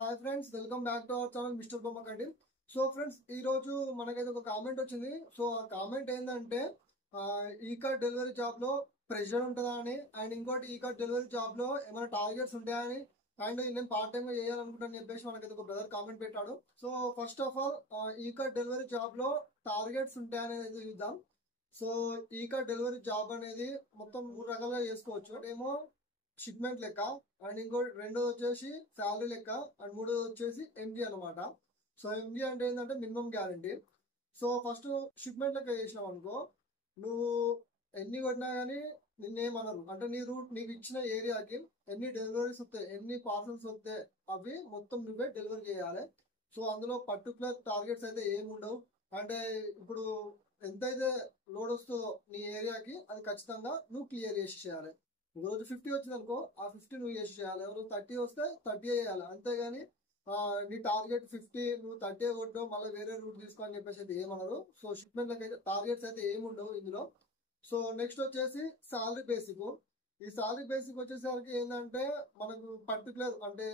Hi friends, welcome back to our channel mister బొమ్మకండి. So friends, ఈ రోజు మనకైతే ఒక కామెంట్ వచ్చింది. సో ఆ కామెంట్ ఏంటంటే ఈ కార్డ్ డెలివరీ జాబ్ లో ప్రెషర్ ఉంటుందా అని, అండ్ ఇంకోటి ఈ కార్డ్ డెలివరీ జాబ్ లో ఏమైనా టార్గెట్స్ ఉంటాయని, అండ్ నేను పార్ట్ టైం గా చేయాలనుకుంటాను చెప్పేసి మనకైతే ఒక బ్రదర్ కామెంట్ పెట్టాడు. సో ఫస్ట్ ఆఫ్ ఆల్, ఈ కార్డ్ డెలివరీ జాబ్ లో టార్గెట్స్ ఉంటాయనేది చూద్దాం. సో ఈ కార్డ్ డెలివరీ జాబ్ అనేది మొత్తం 3 రకాలుగా చేసుకోవచ్చు. ఒకటేమో షిప్మెంట్ లెక్క, అండ్ ఇంకోటి రెండోది వచ్చేసి శాలరీ లెక్క, అండ్ మూడోది వచ్చేసి ఎండి అనమాట. సో ఎండి అంటే ఏంటంటే minimum guarantee. So first shipment లెక్క చేసినావు అనుకో, నువ్వు ఎన్ని కొట్టినా కానీ నిన్నేమనరు. అంటే నీ రూట్ నీకు ఇచ్చిన ఏరియాకి ఎన్ని డెలివరీస్ వస్తాయి, ఎన్ని పార్సల్స్ వస్తాయి, అవి మొత్తం నువ్వే డెలివరీ చేయాలి. సో అందులో పర్టికులర్ టార్గెట్స్ అయితే ఏమి ఉండవు. అంటే ఇప్పుడు ఎంతైతే లోడ్ వస్తుందో నీ ఏరియాకి, అది ఖచ్చితంగా నువ్వు క్లియర్ చేసి చేయాలి. రోజు 50 వచ్చింది అనుకో, ఆ 50 నువ్వు చేసి చేయాలి. ఎవరు 30 వస్తే 30 చేయాలి. అంతేగాని నీ టార్గెట్ 50, నువ్వు 30 కొట్టు మళ్ళీ వేరే రూట్ తీసుకో అని చెప్పేసి అయితే ఏమన్నారు. సో షిప్మెంట్లకు అయితే టార్గెట్స్ అయితే ఏముండవు ఇందులో. సో నెక్స్ట్ వచ్చేసి సాలరీ బేసిక్. ఈ సాలరీ బేసిక్ వచ్చేసరికి ఏంటంటే మనకు పర్టికులర్ అంటే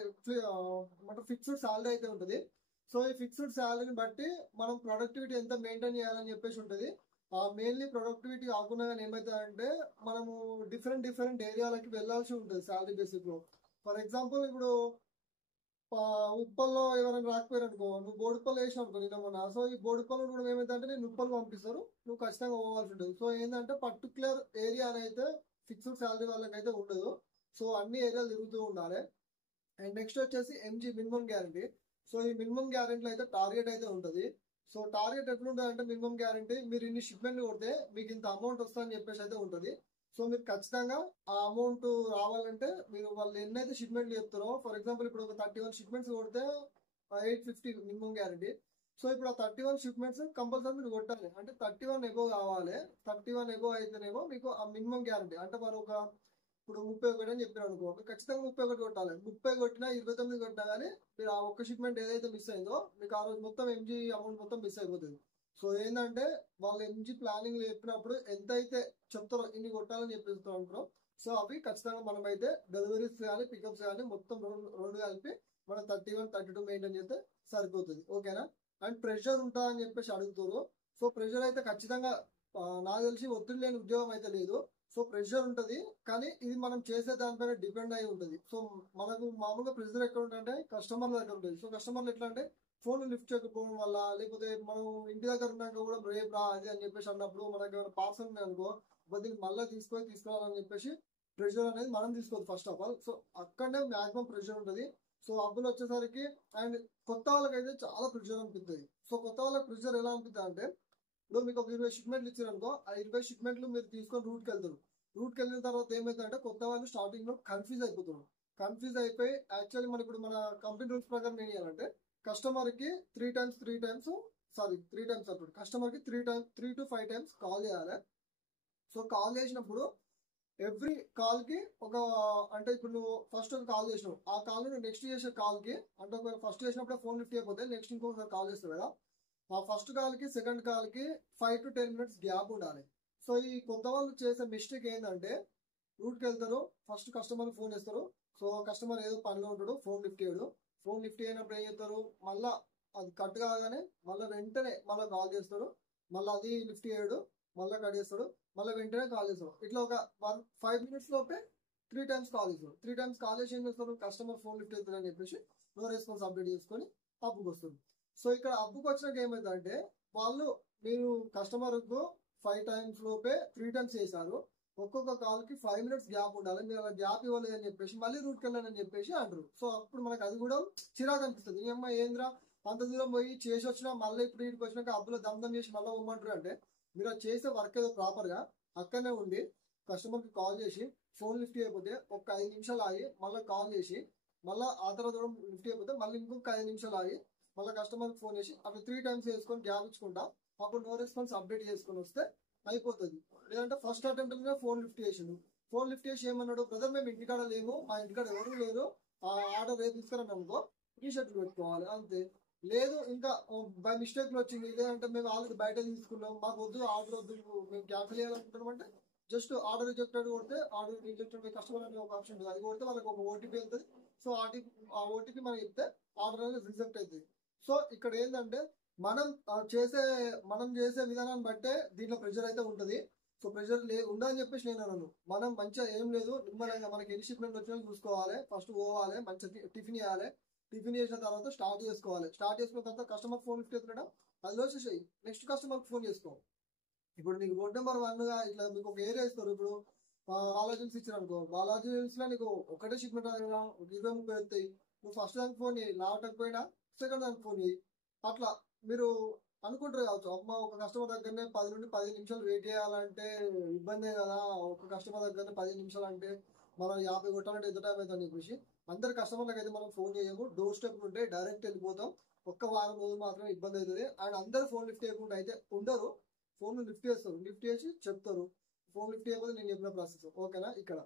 ఫిక్స్డ్ సాలరీ అయితే ఉంటుంది. సో ఈ ఫిక్స్డ్ సాలరీని బట్టి మనం ప్రొడక్టివిటీ ఎంత మెయింటైన్ చేయాలని చెప్పేసి ఉంటుంది. మెయిన్లీ ప్రొడక్టివిటీ కాకుండా కానీ ఏమవుతుందంటే మనము డిఫరెంట్ డిఫరెంట్ ఏరియాలకి వెళ్ళాల్సి ఉంటుంది సాలరీ బేసిక్ లో. ఫర్ ఎగ్జాంపుల్, ఇప్పుడు ఉప్పల్లో ఎవరైనా రాకపోయారు అనుకో, నువ్వు బోడుపల్లి వేసినావు అనుకో నిన్న మొన్న. సో ఈ బోడుపల్లి కూడా ఏమైందంటే నేను ఉప్పల్ పంపిస్తారు, నువ్వు ఖచ్చితంగా పోవాల్సి ఉంటుంది. సో ఏంటంటే పర్టికులర్ ఏరియా అయితే ఫిక్స్డ్ సాలరీ వాళ్ళకైతే ఉండదు. సో అన్ని ఏరియాలు తిరుగుతూ ఉండాలి. అండ్ నెక్స్ట్ వచ్చేసి ఎంజీ మినిమం గ్యారంటీ. సో ఈ మినిమం గ్యారంటీలో అయితే టార్గెట్ అయితే ఉంటుంది. సో టార్గెట్ ఎట్లుంటుంది అంటే, మినిమం గ్యారంటీ మీరు ఇన్ని షిప్మెంట్లు కొడితే మీకు ఇంత అమౌంట్ వస్తుందని చెప్పేసి అయితే ఉంటుంది. సో మీరు ఖచ్చితంగా ఆ అమౌంట్ రావాలంటే మీరు వాళ్ళు ఎన్నైతే షిప్మెంట్లు చెప్తారో, ఫర్ ఎగ్జాంపుల్ ఇప్పుడు ఒక 31 షిప్మెంట్స్ కొడితే 850 మినిమం గ్యారంటీ. సో ఇప్పుడు ఆ 31 షిప్మెంట్స్ కంపల్సరీ మీరు కొట్టాలి. అంటే 31 ఎబో కావాలి. 31 ఎబో అయితేనేమో మీకు ఆ మినిమం గ్యారంటీ. అంటే వాళ్ళు ఒక ఇప్పుడు 31 అని చెప్పారు అనుకో, మీరు ఖచ్చితంగా 31 కొట్టాలి. 30 కొట్టినా 29 కొట్టినా కానీ మీరు ఆ ఒక్క షిప్మెంట్ ఏదైతే మిస్ అయిందో మీకు ఆ రోజు మొత్తం ఎంజీ అమౌంట్ మొత్తం మిస్ అయిపోతుంది. సో ఏంటంటే వాళ్ళు ఎంజీ ప్లానింగ్ చెప్పినప్పుడు ఎంత అయితే చెప్తారో ఇన్ని కొట్టాలని చెప్పిస్తూ ఉంటారో, సో అవి ఖచ్చితంగా మనం అయితే డెలివరీస్ కానీ పికప్స్ కానీ మొత్తం రెండు కలిపి మనం 31, 32 మెయింటైన్ చేస్తే సరిపోతుంది. ఓకేనా. అండ్ ప్రెషర్ ఉంటుందా అని చెప్పేసి అడుగుతారు. సో ప్రెషర్ అయితే ఖచ్చితంగా నాకు తెలిసి ఒత్తిడి లేని ఉద్యోగం అయితే లేదు. సో ప్రెషర్ ఉంటది, కానీ ఇది మనం చేసే దానిపైన డిపెండ్ అయి ఉంటది. సో మనకు మామూలుగా ప్రెషర్ ఎక్కడ ఉంటుంది, కస్టమర్ల దగ్గర ఉంటుంది. సో కస్టమర్లు ఎట్లా అంటే ఫోన్ లిఫ్ట్ చేయకపోవడం వల్ల, లేకపోతే మనం ఇంటి దగ్గర ఉన్నాక కూడా రేపు రా అది అని చెప్పేసి అన్నప్పుడు మనకి ఏమైనా పార్సల్ ఉంది అనుకో, దీన్ని మళ్ళీ తీసుకురావాలని చెప్పేసి ప్రెషర్ అనేది మనం తీసుకోవద్దు ఫస్ట్ ఆఫ్ ఆల్. సో అక్కడనే మాక్సిమం ప్రెషర్ ఉంటుంది. సో అప్పులు వచ్చేసరికి, అండ్ కొత్త వాళ్ళకైతే చాలా ప్రెషర్ అనిపిస్తుంది. సో కొత్త వాళ్ళకి ప్రెషర్ ఎలా అనిపిస్తుంది అంటే, ఇప్పుడు మీకు ఒక 20 షిప్మెంట్లు ఇచ్చారు అనుకో, ఆ 20 షిప్మెంట్లు మీరు తీసుకొని రూట్కి వెళ్తారు. రూట్కి వెళ్ళిన తర్వాత ఏమైందంటే కొత్త వాళ్ళు స్టార్టింగ్ లో కన్ఫ్యూజ్ అయిపోతున్నారు. కన్ఫ్యూజ్ అయిపోయి యాక్చువల్లీ మన ఇప్పుడు మన కంపెనీ రూల్స్ ప్రకారం ఏం చేయాలంటే, కస్టమర్ కి త్రీ టైమ్స్ అప్పుడు కస్టమర్ కి 3 to 5 times కాల్ చేయాలి. సో కాల్ చేసినప్పుడు ఎవ్రీ కాల్ కి ఒక, అంటే ఇప్పుడు నువ్వు ఫస్ట్ ఒక కాల్ చేసినావు, ఆ కాల్ నువ్వు నెక్స్ట్ చేసే కాల్ కి, అంటే ఒకవేళ ఫస్ట్ చేసినప్పుడే ఫోన్ లిఫ్ట్ అయిపోతే నెక్స్ట్ ఇంకొకసారి కాల్ చేస్తావు కదా, ఆ ఫస్ట్ కాల్ కి సెకండ్ కాల్ కి 5 to 10 minutes గ్యాప్ ఉండాలి. సో ఈ కొత్త వాళ్ళు చేసే మిస్టేక్ ఏంటంటే, రూట్కి వెళ్తారు, ఫస్ట్ కస్టమర్ ఫోన్ చేస్తారు. సో కస్టమర్ ఏదో పనిలో ఉంటాడు, ఫోన్ లిఫ్ట్ చేయడు. ఫోన్ లిఫ్ట్ అయినప్పుడు ఏం చేస్తారు, మళ్ళా అది కట్ కాగానే మళ్ళీ వెంటనే మళ్ళీ కాల్ చేస్తాడు. మళ్ళీ అది లిఫ్ట్ చేయడు, మళ్ళీ కట్ చేస్తాడు, మళ్ళీ వెంటనే కాల్ చేస్తాడు. ఇట్లా ఒక 5 minutes లోపే 3 times కాల్ చేస్తాడు. 3 times కాల్ చేసి ఏం చేస్తారు, కస్టమర్ ఫోన్ లిఫ్ట్ అవుతుంది అని చెప్పేసి నో రెస్పాన్స్ అప్డేట్ చేసుకొని అప్పుకి వస్తుంది. సో ఇక్కడ అప్పుకి వచ్చినాక ఏమైందంటే, వాళ్ళు మీరు కస్టమర్ కు 5 times లోపే 3 times చేశారు, ఒక్కొక్క కాల్ కి 5 minutes గ్యాప్ ఉండాలి, మీరు అలా గ్యాప్ ఇవ్వలేదు అని చెప్పేసి మళ్ళీ రూట్కి వెళ్ళాలని చెప్పేసి అంటారు. సో అప్పుడు మనకు అది కూడా చిరాకు అనిపిస్తుంది. ఈ అమ్మాయి ఏంద్రా అంత దూరం పోయి చేసి వచ్చినా మళ్ళీ ఇప్పుడు ఇంటికి వచ్చినాక అప్పులో దమ్దం చేసి మళ్ళీ ఇవ్వమంటారు అంటే, మీరు అది చేసే వర్క్ ఏదో ప్రాపర్ గా అక్కడనే ఉండి కస్టమర్ కి కాల్ చేసి ఫోన్ లిఫ్ట్ చేయకపోతే ఒక 5 నిమిషాలు ఆగి మళ్ళీ కాల్ చేసి, మళ్ళీ ఆ తర్వాత లిఫ్ట్ చేయకపోతే మళ్ళీ ఇంకొక 5 నిమిషాలు ఆగి మళ్ళీ కస్టమర్ కి ఫోన్ చేసి అట్లా 3 times చేసుకొని గ్యాప్ ఇచ్చుకుంటా అప్పుడు నో రెస్పాన్స్ అప్డేట్ చేసుకొని వస్తే అయిపోతుంది. లేదంటే ఫస్ట్ అటెంప్ట్ లోనే ఫోన్ లిఫ్ట్ చేసిండు. ఫోన్ లిఫ్ట్ చేసి ఏమన్నాడు, బ్రదర్ మేము ఇంటికాడ లేము, మా ఇంటికాడ ఎవరు లేరు, ఆ ఆర్డర్ రేపు తీసుకురండి అనుకో, టీ షర్ట్లు పెట్టుకోవాలి అంతే. లేదు ఇంకా బై మిస్టేక్ లో వచ్చింది, లేదంటే మేము ఆల్రెడీ బయట తీసుకున్నాం, మాకు వద్దు ఆర్డర్ వద్దు, మేము క్యాన్సిల్ చేయాలనుకుంటున్నాం అంటే జస్ట్ ఆర్డర్ రిజెక్టెడ్ కొడితే ఆర్డర్ రిజెక్టెడ్ బై కస్టమర్ అనే ఒక ఆప్షన్ ఉంటుంది, అది కొడితే వాళ్ళకి ఒక ఓటీపీ వెళ్తుంది. సో ఆ ఓటీపీ మనం ఇస్తే ఆర్డర్ అనేది రిజెక్ట్ అవుతుంది. సో ఇక్కడ ఏంటంటే మనం చేసే విధానాన్ని బట్టే దీంట్లో ప్రెషర్ అయితే ఉంటుంది. సో ప్రెషర్ ఉండదని చెప్పేసి నేను అన్నాను. మనం మంచిగా ఏం లేదు, నిమ్మలంగా మనకి ఎన్ని షిప్మెంట్ వచ్చినా చూసుకోవాలి, ఫస్ట్ పోవాలి, మంచిగా టిఫిన్ చేయాలి, టిఫిన్ చేసిన తర్వాత స్టార్ట్ చేసుకోవాలి. స్టార్ట్ చేసుకున్న తర్వాత కస్టమర్ ఫోన్ లిఫ్ట్ అవుతున్నాడా అది వచ్చేసాయి, నెక్స్ట్ కస్టమర్కి ఫోన్ చేసుకో. ఇప్పుడు నీకు రోడ్ నెంబర్ 1 గా ఇట్లా మీకు ఒక ఏరియా ఇస్తారు. ఇప్పుడు బాలాజీ హిల్స్ ఇచ్చారు అనుకో, బాలాజీ హిల్స్ లో నీకు ఒకటే షిప్మెంట్ కదా, 20-30 వస్తాయి. నువ్వు ఫస్ట్ దానికి ఫోన్ చేయి, లావటకపోయినా సెకండ్ దానికి ఫోన్ చేయి. అట్లా మీరు అనుకుంటారు కావచ్చు, అమ్మ ఒక కస్టమర్ దగ్గరనే 10 నుండి 15 నిమిషాలు వెయిట్ చేయాలంటే ఇబ్బందే కదా, ఒక కస్టమర్ దగ్గరనే 15 నిమిషాలు అంటే మనం 50 కొట్టాలంటే ఎంత టైం అవుతుందని చెప్పేసి అందరు కస్టమర్లకు అయితే మనం ఫోన్ చేయము. డోర్ స్టెప్ ఉంటే డైరెక్ట్ వెళ్ళిపోతాం. ఒక్క వారం రోజులు మాత్రమే ఇబ్బంది అవుతుంది. అండ్ అందరు ఫోన్ లిఫ్ట్ చేయకుండా అయితే ఉండరు, ఫోన్ లిఫ్ట్ చేస్తారు, లిఫ్ట్ చేసి చెప్తారు. ఫోన్ లిఫ్ట్ చేయకపోతే నేను చెప్పిన ప్రాసెస్ ఓకేనా ఇక్కడ.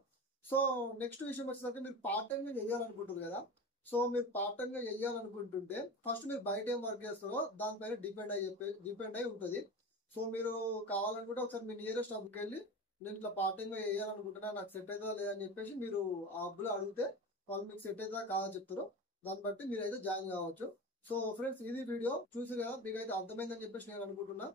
సో నెక్స్ట్ విషయం వచ్చేసరికి మీరు పార్ట్ టైం గా చేయాలనుకుంటారు కదా. సో మీరు పార్ట్ టైం గా చేయాలనుకుంటుంటే ఫస్ట్ మీరు బయట ఏం వర్క్ చేస్తారో దానిపైన డిపెండ్ అయి ఉంటుంది. సో మీరు కావాలనుకుంటే ఒకసారి మీ నియరెస్ట్ హబ్కి వెళ్ళి నేను ఇట్లా పార్ట్ టైం గా చేయాలనుకుంటున్నా, నాకు సెట్ అవుతుందా లేదని చెప్పేసి మీరు ఆ హబ్లో అడిగితే వాళ్ళు మీకు సెట్ అవుతుందా కాదని చెప్తారు. దాన్ని బట్టి మీరు అయితే జాయిన్ కావచ్చు. సో ఫ్రెండ్స్, ఇది వీడియో చూసి కదా మీకు అయితే అర్థమైందని చెప్పేసి నేను అనుకుంటున్నా.